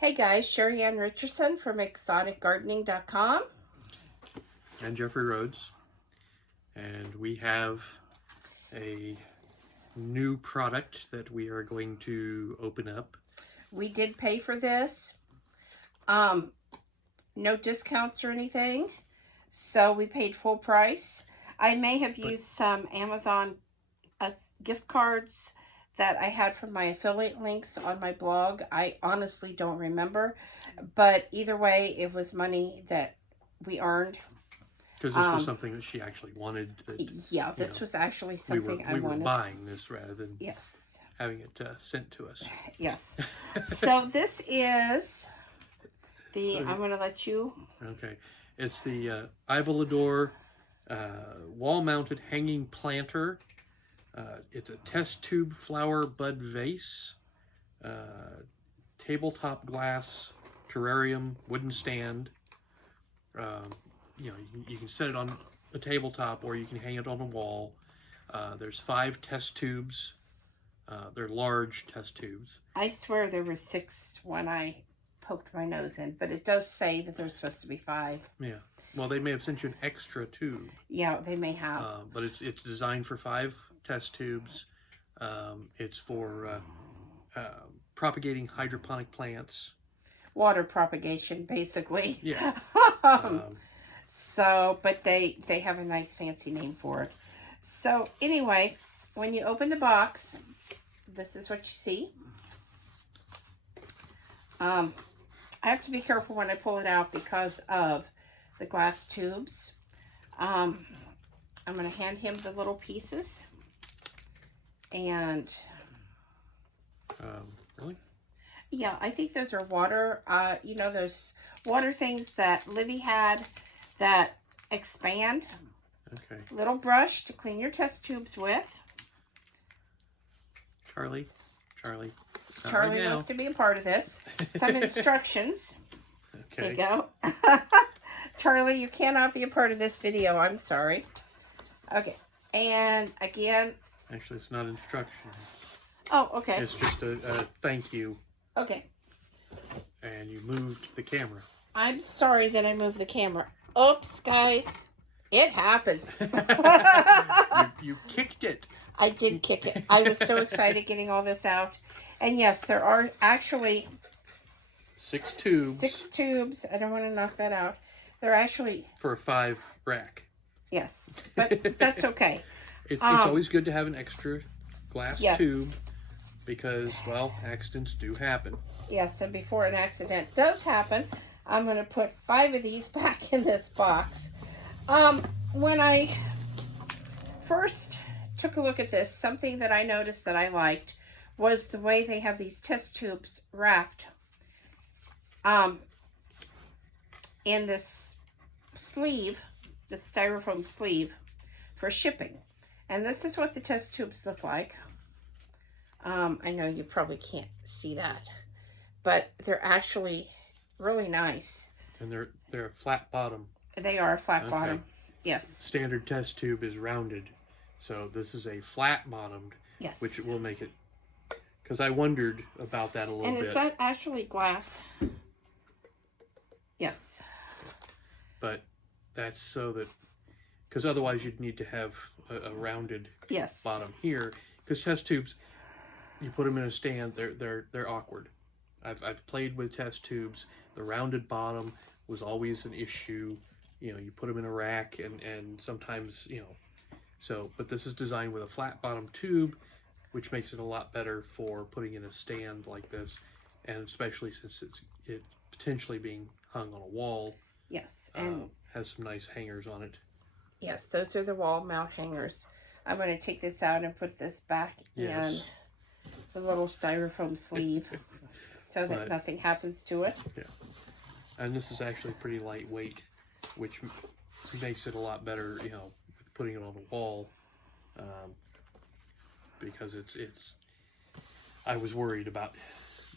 Hey guys, Sheri and Richerson from exoticgardening.com. And Jeffrey Rhodes, and we have a new product that we are going to open up. We did pay for this. No discounts or anything, so we paid full price. I may have used some Amazon gift cards that I had from my affiliate links on my blog. I honestly don't remember, but either way, it was money that we earned. Because this was something that she actually wanted. Yeah, this was actually something I wanted. We were buying this rather than yes, having it sent to us. Yes. So this is the, I'm going to let you. Okay. It's the Ivolador wall-mounted hanging planter. It's a test tube flower bud vase, tabletop glass, terrarium, wooden stand. You can set it on a tabletop or you can hang it on a wall. There's 5 test tubes. They're large test tubes. I swear there were 6 when I poked my nose in, but it does say that there's supposed to be 5. Yeah. Well, they may have sent you an extra tube. Yeah, they may have. But it's designed for 5 test tubes. It's for propagating hydroponic plants. Water propagation, basically. Yeah. So, but they have a nice fancy name for it. So, anyway, when you open the box, this is what you see. I have to be careful when I pull it out because of the glass tubes. I'm going to hand him the little pieces. And... really? Yeah, I think those are water, those water things that Livy had that expand. Okay. Little brush to clean your test tubes with. Charlie Charlie right wants to be a part of this. Some instructions. Okay. There you go. Charlie, you cannot be a part of this video. I'm sorry. Okay. And again. Actually, it's not instructions. Oh, okay. It's just a thank you. Okay. And you moved the camera. I'm sorry that I moved the camera. Oops, guys. It happens. you kicked it. I did kick it. I was so excited getting all this out. And yes, there are actually 6 tubes. 6 tubes. I don't want to knock that out. They're actually... For a 5 rack. Yes, but that's okay. It's always good to have an extra glass yes. tube because, well, accidents do happen. Yes, and before an accident does happen, I'm going to put 5 of these back in this box. When I first took a look at this, something that I noticed that I liked was the way they have these test tubes wrapped in this sleeve, this styrofoam sleeve for shipping. And this is what the test tubes look like. I know you probably can't see that, but they're actually really nice. And they're a flat bottom. They are a flat bottom. Yes. Standard test tube is rounded, so this is a flat bottomed. Yes. Which will make it. Because I wondered about that a little bit. And is that actually glass? Yes. But that's so that, because otherwise you'd need to have a rounded yes. bottom here. Because test tubes, you put them in a stand, they're awkward. I've played with test tubes. The rounded bottom was always an issue. You know, you put them in a rack and sometimes, so, but this is designed with a flat bottom tube, which makes it a lot better for putting in a stand like this, and especially since it's potentially being hung on a wall. Yes, and has some nice hangers on it. Yes, those are the wall mount hangers. I'm going to take this out and put this back in the little styrofoam sleeve so that nothing happens to it. Yeah, and this is actually pretty lightweight, which makes it a lot better, putting it on the wall. Because it's I was worried about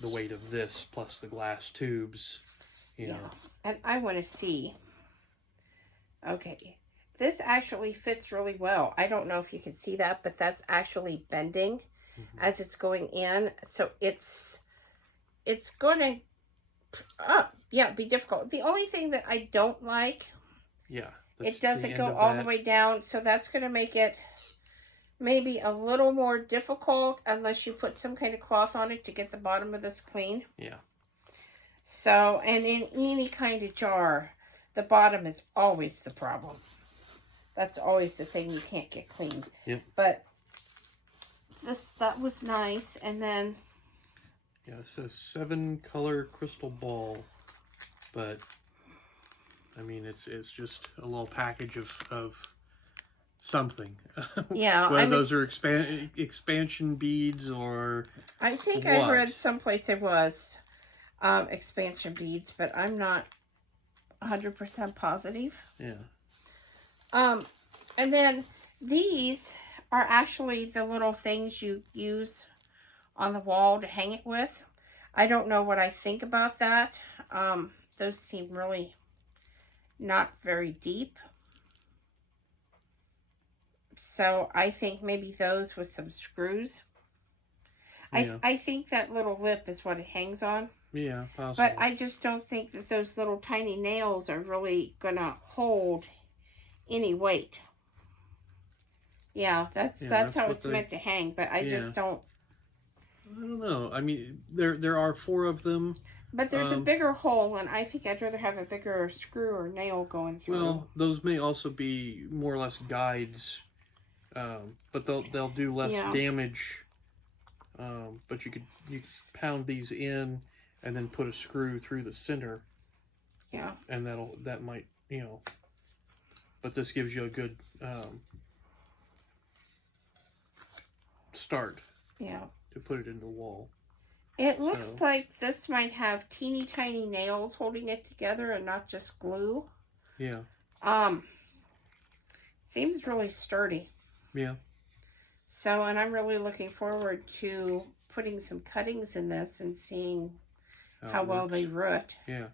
the weight of this plus the glass tubes, you know. And I want to see. Okay, this actually fits really well. I don't know if you can see that, but that's actually bending as it's going in. So it's going to Yeah, be difficult. The only thing that I don't like, Yeah. it doesn't go all the way down, so that's going to make it maybe a little more difficult unless you put some kind of cloth on it to get the bottom of this clean. Yeah. So, and in any kind of jar, the bottom is always the problem. That's always the thing you can't get cleaned. Yep. But that was nice, and then yeah, it's a 7-color crystal ball, but I mean it's just a little package of something. Yeah, whether those are expansion beads or I think what? I read someplace it was expansion beads, but I'm not 100% positive. Yeah. And then these are actually the little things you use on the wall to hang it with. I don't know what I think about that. Those seem really not very deep. So I think maybe those with some screws. Yeah. I think that little lip is what it hangs on. Yeah, possible. But I just don't think that those little tiny nails are really going to hold any weight. Yeah, that's how it's meant to hang, but I just don't. I don't know. I mean, there are 4 of them. But there's a bigger hole, and I think I'd rather have a bigger screw or nail going through. Well, those may also be more or less guides, but they'll do less damage. But you pound these in, and then put a screw through the center. Yeah. And that might but this gives you a good start. Yeah. To put it in the wall. It looks like this might have teeny tiny nails holding it together and not just glue. Yeah. Seems really sturdy. Yeah. So, and I'm really looking forward to putting some cuttings in this and seeing how well they root. Yeah.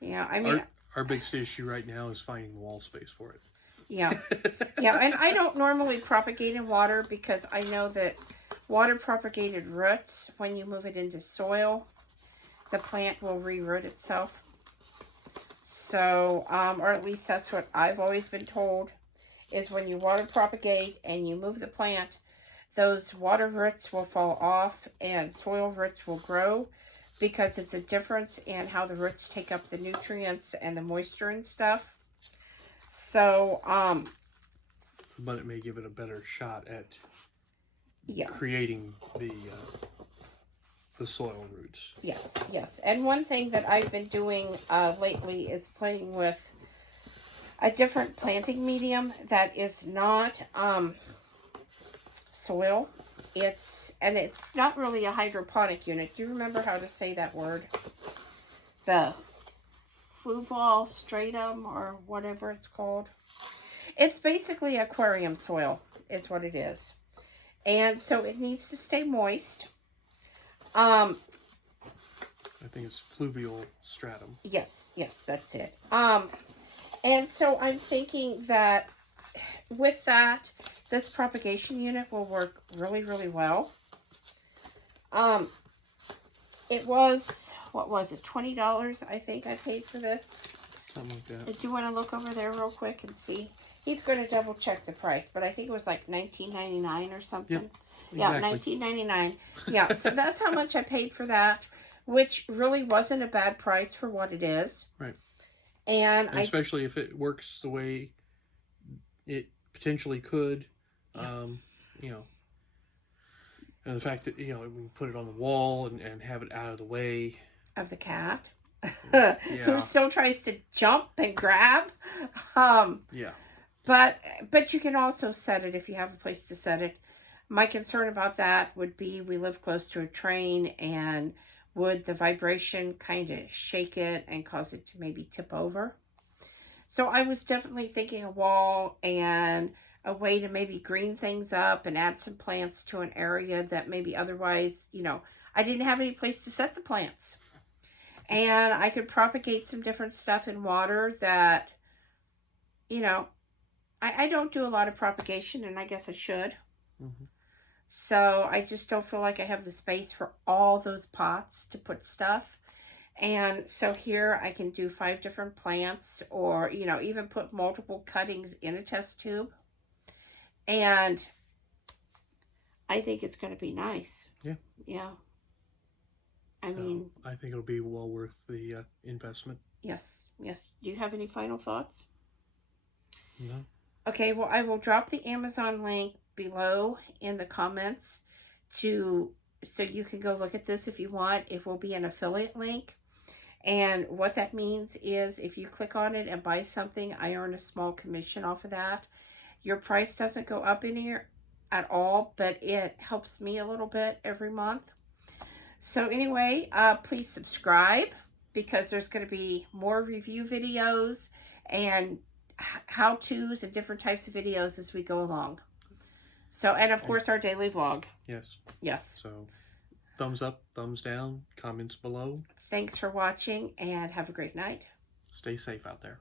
Yeah, I mean, our biggest issue right now is finding wall space for it. Yeah. Yeah, and I don't normally propagate in water because I know that water propagated roots, when you move it into soil, the plant will re-root itself. So, or at least that's what I've always been told, is when you water propagate and you move the plant, those water roots will fall off and soil roots will grow, because it's a difference in how the roots take up the nutrients and the moisture and stuff. So, but it may give it a better shot at yeah, creating the soil roots. Yes, yes. And one thing that I've been doing lately is playing with a different planting medium that is not soil. It's not really a hydroponic unit. Do you remember how to say that word? The fluval stratum or whatever it's called. It's basically aquarium soil is what it is. And so it needs to stay moist. I think it's fluvial stratum. Yes, that's it. And so I'm thinking that with that, this propagation unit will work really, really well. It was, what was it, $20 I think I paid for this. Something like that. Do you want to look over there real quick and see? He's going to double check the price, but I think it was like $19.99 or something. Yep, exactly. Yeah, $19.99. Yeah, so that's how much I paid for that, which really wasn't a bad price for what it is. Right. And especially if it works the way it potentially could, and the fact that, we can put it on the wall and have it out of the way. Of the cat. Yeah. Who still tries to jump and grab. Yeah. But you can also set it if you have a place to set it. My concern about that would be we live close to a train, and would the vibration kind of shake it and cause it to maybe tip over? So I was definitely thinking a wall and a way to maybe green things up and add some plants to an area that maybe otherwise, I didn't have any place to set the plants. And I could propagate some different stuff in water that, I don't do a lot of propagation, and I guess I should. Mm-hmm. So I just don't feel like I have the space for all those pots to put stuff. And so here I can do 5 different plants, or, you know, even put multiple cuttings in a test tube. And I think it's going to be nice. Yeah. Yeah. I mean, I think it'll be well worth the investment. yes, yes. Do you have any final thoughts? No. Okay, well, I will drop the Amazon link below in the comments so you can go look at this if you want. It will be an affiliate link. And what that means is if you click on it and buy something, I earn a small commission off of that. Your price doesn't go up in here at all, but it helps me a little bit every month. So anyway, please subscribe, because there's going to be more review videos and how-tos and different types of videos as we go along. So, and of course, our daily vlog. Yes. Yes. So, thumbs up, thumbs down, comments below. Thanks for watching, and have a great night. Stay safe out there.